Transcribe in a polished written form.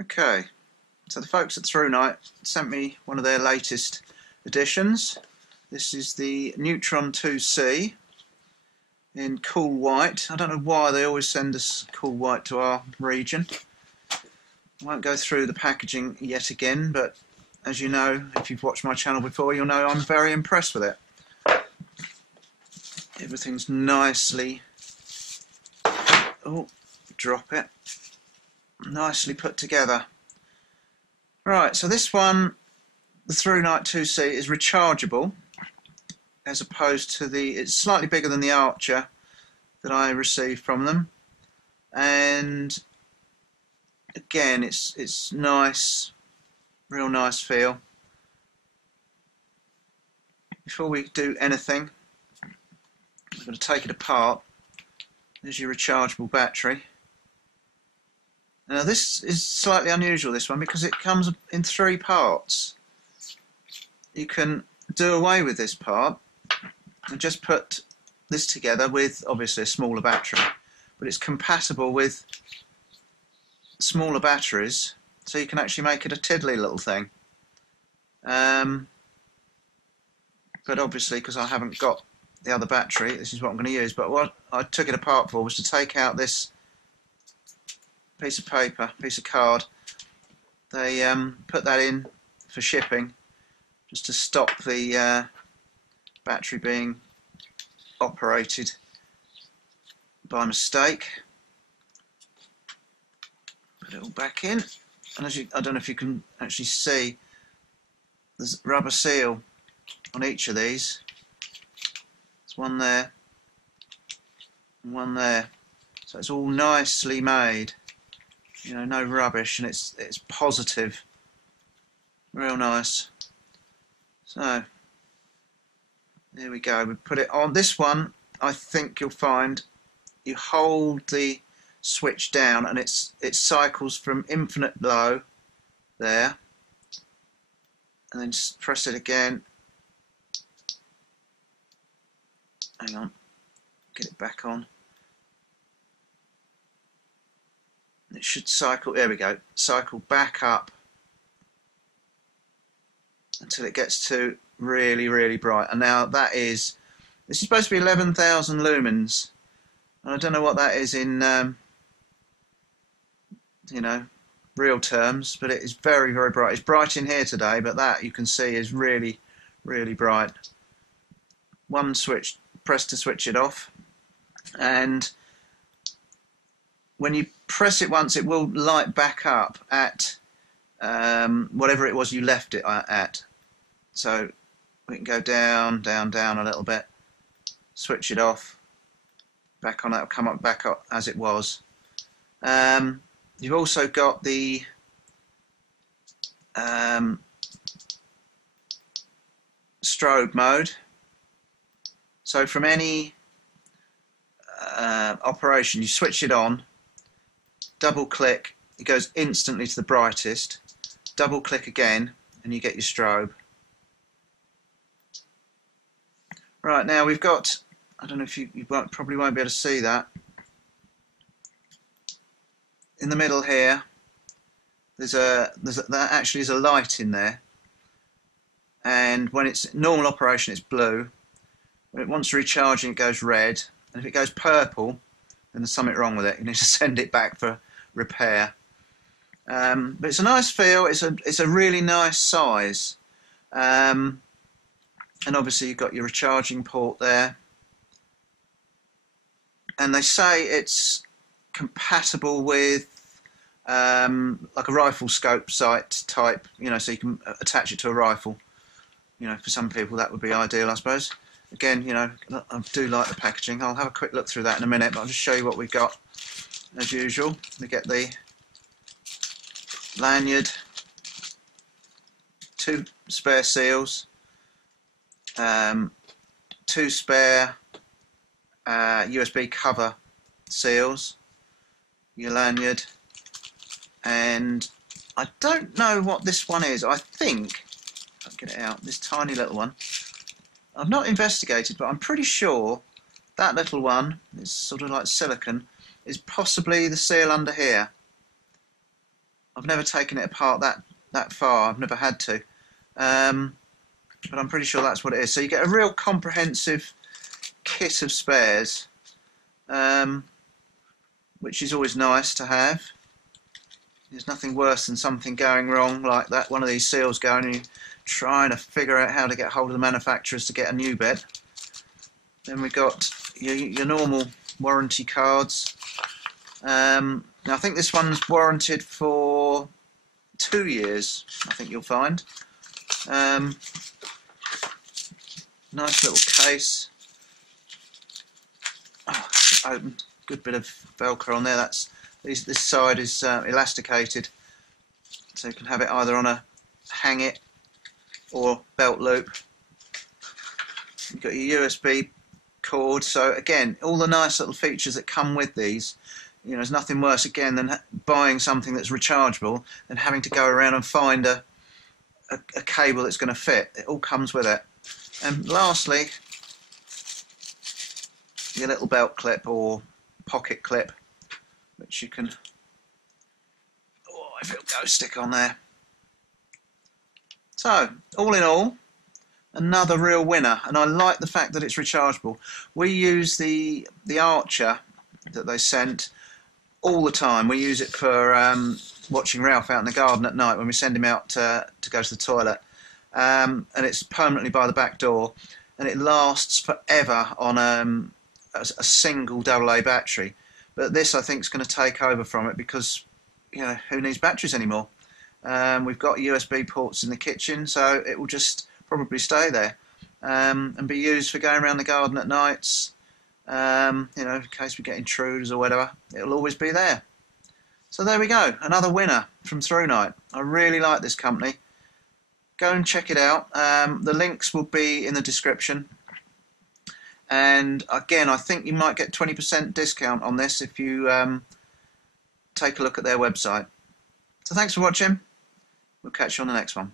Okay, so the folks at ThruNite sent me one of their latest editions. This is the Neutron 2C in cool white. I don't know why they always send us cool white to our region. I won't go through the packaging yet again, but as you know, if you've watched my channel before, you'll know I'm very impressed with it. Everything's nicely, oh, drop it, nicely put together. Right, so this one, the ThruNite 2C, is rechargeable, as opposed to it's slightly bigger than the Archer that I received from them, and again it's nice, real nice feel. Before we do anything, we're going to take it apart. There's your rechargeable battery. Now this is slightly unusual, this one, because it comes in 3 parts. You can do away with this part and just put this together with obviously a smaller battery, but it's compatible with smaller batteries, so you can actually make it a tiddly little thing. But obviously, because I haven't got the other battery, this is what I'm going to use. But what I took it apart for was to take out this piece of paper, piece of card. They put that in for shipping, just to stop the battery being operated by mistake. Put it all back in, and as I don't know if you can actually see, there's a rubber seal on each of these. There's one there and one there, so it's all nicely made. You know, no rubbish, and it's positive, real nice. So there we go. We put it on. This one, I think you'll find you hold the switch down, and it cycles from infinite low there, and then just press it again. Hang on, get it back on. It should cycle, there we go, cycle back up until it gets to really, really bright. And now this is supposed to be 11,000 lumens. And I don't know what that is in, you know, real terms, but it is very, very bright. It's bright in here today, but that you can see is really, really bright. One switch, press to switch it off, and when you press it once, it will light back up at whatever it was you left it at. So we can go down, down, down a little bit, switch it off, back on, that will come up back up as it was. You've also got the strobe mode. So from any operation, you switch it on, double click, it goes instantly to the brightest, double click again, and you get your strobe. Right, now we've got, I don't know if you probably won't be able to see that, in the middle here there actually is a light in there, and when it's normal operation it's blue. When it wants recharging, it goes red, and if it goes purple, then there's something wrong with it. You need to send it back for repair. But it's a nice feel. It's a really nice size, and obviously you've got your recharging port there. And they say it's compatible with like a rifle scope sight type. You know, so you can attach it to a rifle. You know, for some people that would be ideal, I suppose. Again, you know, I do like the packaging. I'll have a quick look through that in a minute, but I'll just show you what we've got. As usual, we get the lanyard, 2 spare seals, 2 spare USB cover seals, your lanyard, and I don't know what this one is. I think, I'll get it out, this tiny little one. I've not investigated, but I'm pretty sure that little one, it's sort of like silicon, is possibly the seal under here. I've never taken it apart that far. I've never had to, but I'm pretty sure that's what it is. So you get a real comprehensive kit of spares, which is always nice to have. There's nothing worse than something going wrong like that, one of these seals going and you're trying to figure out how to get hold of the manufacturers to get a new bit. Then we've got your normal warranty cards. Now I think this one's warranted for 2 years, I think you'll find. Nice little case. Oh, open. Good bit of Velcro on there. This side is elasticated, so you can have it either on a hang it or belt loop. You've got your USB cord. So again, all the nice little features that come with these. You know, there's nothing worse again than buying something that's rechargeable and having to go around and find a cable that's going to fit. It all comes with it. And lastly, your little belt clip or pocket clip, which you can, oh, if it'll go, stick on there. So, all in all, another real winner, and I like the fact that it's rechargeable. We use the Archer that they sent all the time. We use it for watching Ralph out in the garden at night when we send him out to go to the toilet. And it's permanently by the back door, and it lasts forever on a single AA battery. But this, I think, is going to take over from it because, you know, who needs batteries anymore? We've got USB ports in the kitchen, so it will just probably stay there and be used for going around the garden at nights. You know, in case we get intruders or whatever, it'll always be there. So there we go, another winner from ThruNite. I really like this company. Go and check it out. The links will be in the description. And again, I think you might get 20% discount on this if you take a look at their website. So thanks for watching. We'll catch you on the next one.